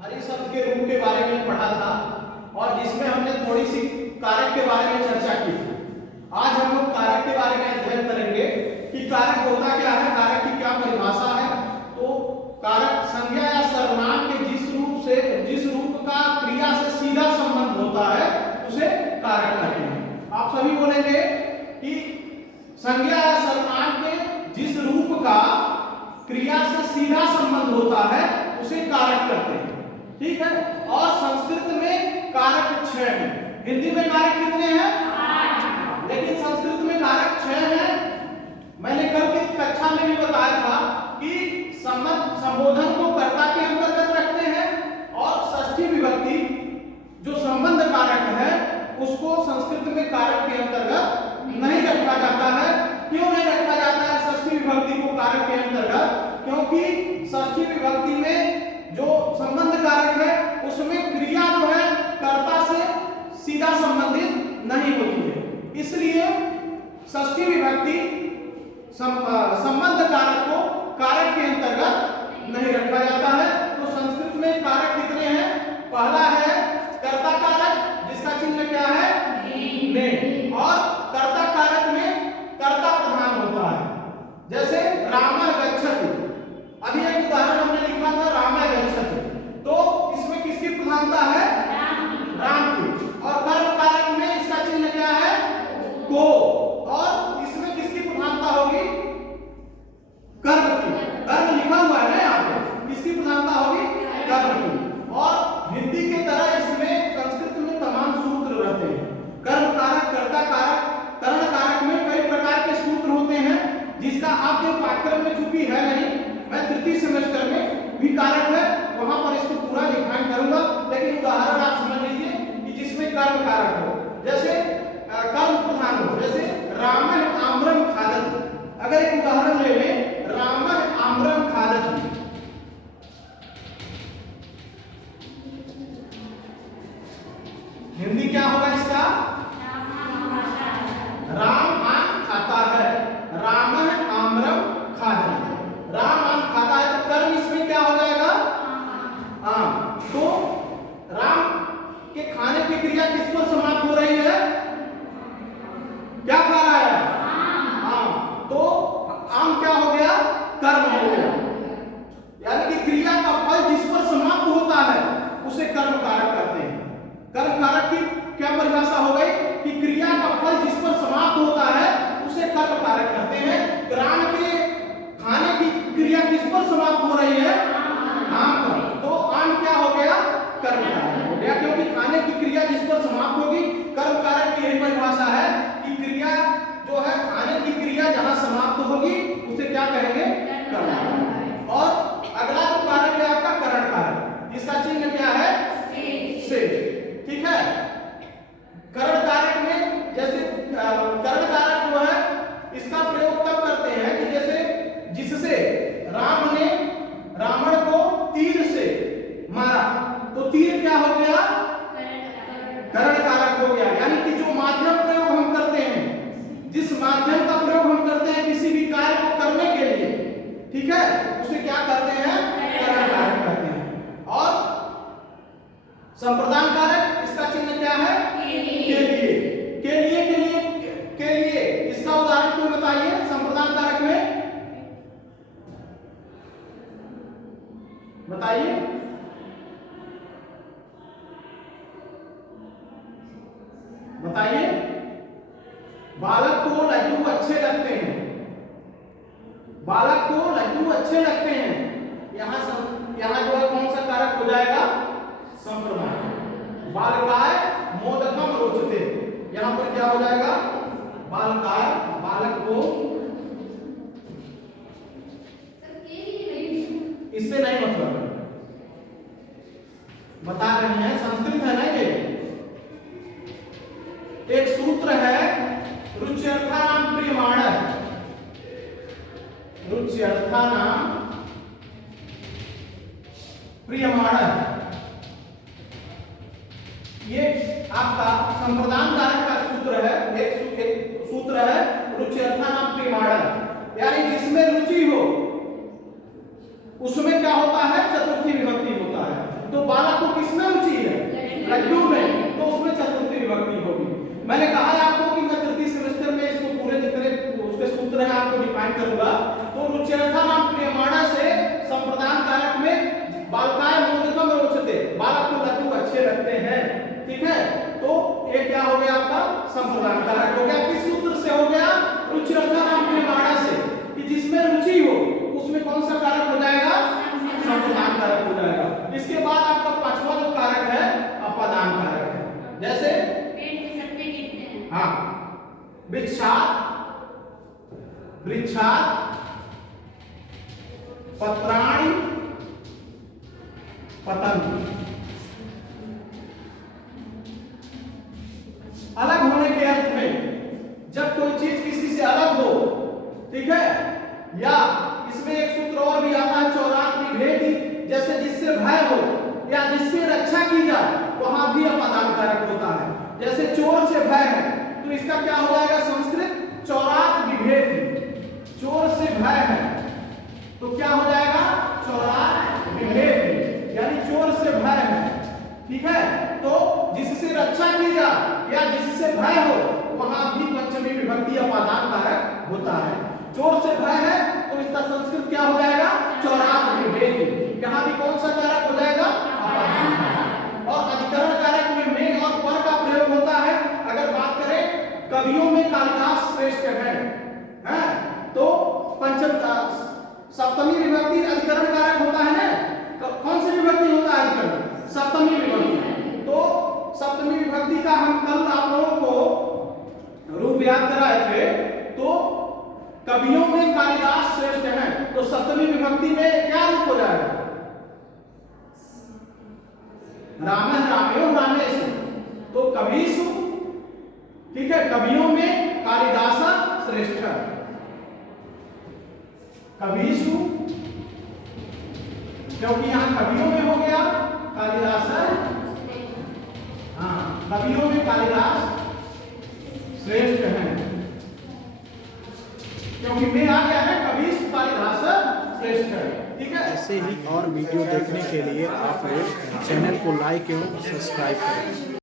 हरि शब्द के रूप के बारे में पढ़ा था और जिसमें हमने थोड़ी सी कारक के बारे में चर्चा की थी। आज हम लोग कारक के बारे में अध्ययन करेंगे कि कारक होता क्या है, कारक की क्या परिभाषा है। तो कारक संज्ञा या सर्वनाम के जिस रूप का क्रिया से सीधा संबंध होता है उसे कारक कहते हैं। आप सभी बोलेंगे कि संज्ञा या सर्वनाम के जिस रूप का क्रिया से सीधा संबंध होता है उसे कारक कहते हैं, ठीक है। और संस्कृत में कारक 6 हैं। हिंदी में कारक कितने हैं? 8। लेकिन संस्कृत में कारक 6 हैं। मैंने कल की कक्षा में भी बताया था कि संबोधन को कर्ता के अंतर्गत रखते हैं और षष्ठी विभक्ति जो संबंध कारक है उसको संस्कृत में कारक के अंतर्गत नहीं रखा जाता है। क्यों नहीं रखा जाता है षष्ठी विभक्ति को कारक के अंतर्गत? क्योंकि षष्ठी विभक्ति में जो संबंध कारक है उसमें क्रिया जो है कर्ता से सीधा संबंधित नहीं होती है, इसलिए षष्ठी विभक्ति संबंध कारक को कारक के अंतर्गत नहीं रखा जाता है। तो संस्कृत में कारक कितने हैं? पहला है कर्ता कारक जिसका चिन्ह क्या है? ने। और कर्ता कारक में कर्ता प्रधान होता है। जैसे रामः गच्छति, अभी एक उदाहरण हमने लिखा था रामः गच्छति, तो इसमें किसकी प्रधानता है? राम की। और कर्म कारक में इसका चिन्ह क्या है? को। और इसमें किसकी प्रधानता होगी? कर्म की। कर्म लिखा हुआ है ना यहाँ पे, किसकी प्रधानता होगी? कर्म की। और हिंदी के तरह इसमें संस्कृत में तमाम सूत्र रहते हैं। कर्म कारक, कर्ता कारक, करण कारक में कई प्रकार के सूत्र होते हैं जिसका आपके पाठ्यक्रम में चूंकि है नहीं, मैं तृतीय सेमेस्टर में भी कारक है वहां पर इसको पूरा डिफाइन करूंगा। लेकिन उदाहरण आप समझ लीजिए कि जिसमें कर्म कारक हो, जैसे कर्म प्रधान हो, जैसे रामः आम्रम खादति। अगर एक उदाहरण ले लें, रामः आम्रम खादति, हिंदी क्या होगा इसका? राम आम खाता है, रामः आम्रम खादति। राम आम खाता है तो कर्म इसमें क्या हो जाएगा? आम। तो राम के खाने की क्रिया किस पर समाप्त हो रही है? क्या खा रहा है? आम। तो आम क्या हो गया? कर्म हो गया। यानी कि क्रिया का फल जिस पर समाप्त होता है उसे कर्म कारक कहते हैं। कर्म कारक की क्या परिभाषा हो गई कि क्रिया का फल जिस पर समाप्त होता है उसे कर्म कारक कहते हैं। राम के खाने की क्रिया किस पर समाप्त हो रही है? आम पर। तो आम क्या हो गया? कर्म कारक हो गया, क्योंकि खाने की क्रिया जिस पर समाप्त होगी, कर्म कारक की यही परिभाषा है कि क्रिया जो है खाने की क्रिया जहां समाप्त होगी उसे क्या कहेंगे? कर्म कारक। और अगला जो कारक है आपका करण कारक, इसका चिन्ह क्या है? से। ठीक है। करण कारक में जैसे करण कारक जो है इसका प्रयोग तब करते हैं कि जैसे जिससे राम ने रावण को तीर से मारा, तो तीर क्या हो गया? करण कारक हो गया। यानी कि जो माध्यम प्रयोग हम करते हैं, जिस माध्यम का प्रयोग हम करते हैं किसी भी कार्य को करने के लिए, ठीक है, उसे क्या कहते हैं? करण कारक कहते हैं। और संप्रदान कारक, इसका चिन्ह क्या है? के लिए इसका उदाहरण क्यों बताइए? संप्रदान कारक में बताइए। बताइए। बालक को लड्डू अच्छे लगते हैं, बालक को लड्डू अच्छे लगते हैं। यहाँ जो है कौन सा कारक हो जाएगा? संप्रदान। बालकाय मोदकम रोचते, यहाँ पर क्या हो जाएगा? बालकाय, बालक को। इससे नहीं मतलब बता रहे हैं, संस्कृत है ना ये। एक सूत्र है रुच्यर्थानाम प्रियमाणः, रुच्यर्थानाम प्रियमाणः, ये आपका संप्रदान कारक का सूत्र है। एक सूत्र है रुच्यर्थानाम प्रियमाणः, यानी जिसमें रुचि हो उसमें क्या होता है? चतुर्थी विभक्ति होता है। तो बालक को किसमें रुचि है? लड्डू में, तो उसमें चतुर्थी विभक्ति होगी। मैंने कहा है आपको कि मैं तृतीय सेमेस्टर में इसको पूरे जितने उसके सूत्र हैं आपको डिफाइन करूंगा। तो रुच्यर्थानां क्रियमाणा से संप्रदान कारक में बालकाय मोदकम रोचते, बालक को लड्डू अच्छे लगते हैं, ठीक है। तो ये क्या हो गया आपका संप्रदान कारक हो गया। किस सूत्र से हो गया? रुच्यर्थानां क्रियमाणा से, कि जिसमें रुचि हो उसमें कौन सा कारक हो जाएगा? संप्रदान कारक हो जाएगा। इसके बाद आपका पांचवा जो कारक है अपादान कारक है। जैसे हाँ, वृक्षात, वृक्षात, पत्राणि पतन्ति। अलग होने के अर्थ में, जब कोई चीज किसी से अलग हो, ठीक है, या इसमें एक सूत्र और भी आता है चौरात विभेदी, जैसे जिससे भय हो या जिससे रक्षा की जाए, वहां भी अपादान कारक होता है। जैसे चोर से भय है तो इसका क्या हो जाएगा? संस्कृत चौरात विभेदी। चोर से भय है तो क्या हो जाएगा? चौरात विभेदी, यानी चोर से भय है, ठीक है। तो जिससे रक्षा की जाए या जिससे भय हो वहां भी पंचमी विभक्ति अपादान कारक होता है। चोर से भय है तो इसका संस्कृत क्या हो जाएगा? चौरात विभेदी। यहाँ भी कौन सा कारक हो जाएगा? अपादान कारक। और अधिकरण कारक में और पर का प्रयोग होता है। अगर बात करें कवियों में कालिदास श्रेष्ठ है, तो पंचम सप्तमी विभक्ति अधिकरण कारक होता है ना। कौन सी विभक्ति होता है अधिकरण? सप्तमी विभक्ति। तो सप्तमी विभक्ति का हम कल आप लोगों को रूप याद कराए थे। तो कवियों में कालिदास श्रेष्ठ है, तो सप्तमी विभक्ति में क्या रूप हो जाएगा? रामः रामयो रामेषु, तो कविषु, ठीक है, कवियों में कालिदास श्रेष्ठ, कविषु, क्योंकि यहाँ कवियों में हो गया कालिदास, हाँ, कवियों में कालिदास श्रेष्ठ है, क्योंकि मैं आ गया है कविष कालिदास श्रेष्ठ है, ठीक है। ऐसे ही और वीडियो देखने के लिए आप लोग चैनल को लाइक एवं सब्सक्राइब करें।